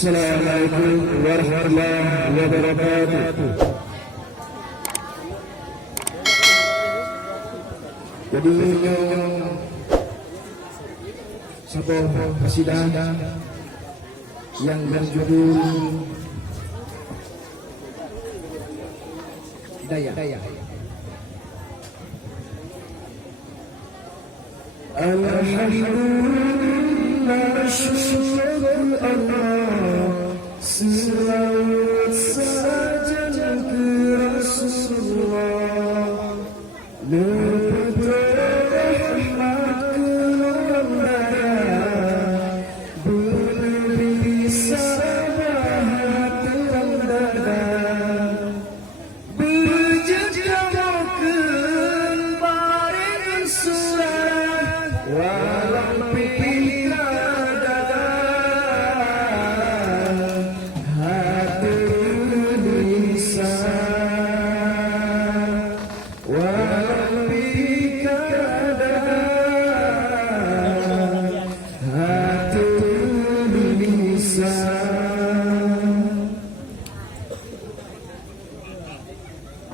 Assalamualaikum warahmatullahi wabarakatuh. Jadi sebuah kasidah yang berjudul Daya. Alhamdulillah, syukur Allah, selawat saja ke Rasulullah.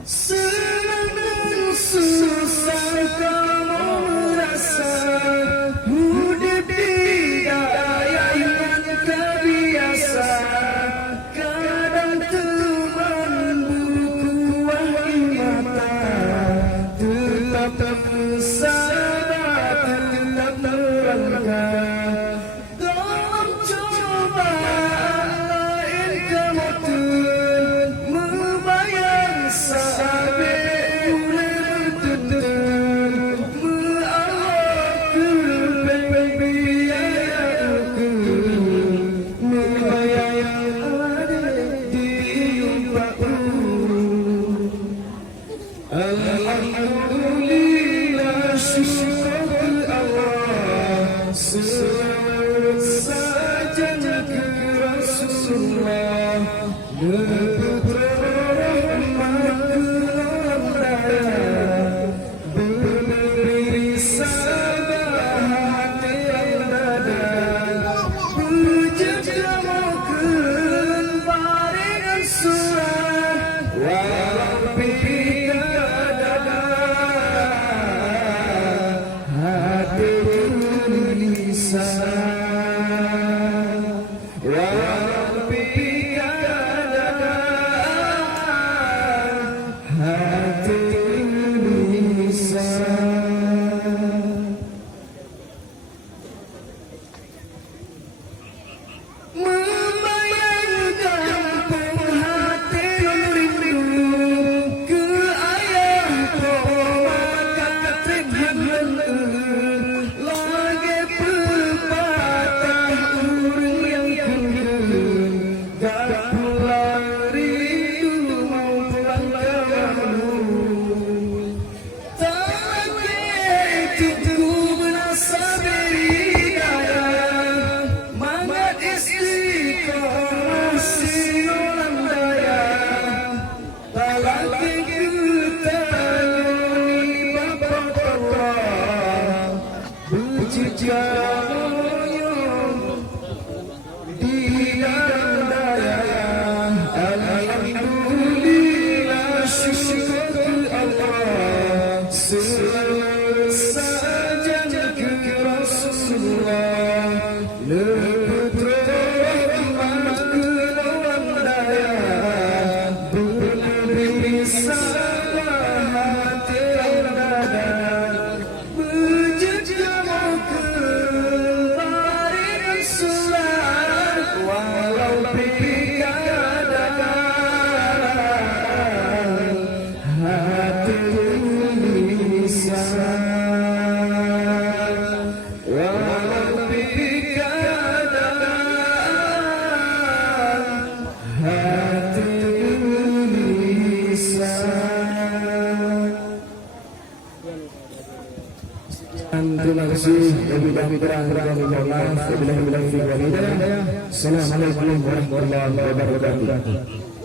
Senang susah kamu merasa hidup tidak yang terbiasa. Kadang teman berkuah mata, tetap sabar, tetap melangkah. Tolong coba lain kamu membayang Alhamdulillah, syukur Allah, selawat saja ke Rasulullah. Putra rahmat kelam daya, beri sahabat yang dada, berjamakan baringan surah, walau Alhamdulillah, syukur Allah, selawat saja ke Rasulullah. Putra rahmat kelam daya, beri sahabat yang dada, berjamakan baringan surah, walau terima kasih. Assalamualaikum warahmatullahi wabarakatuh.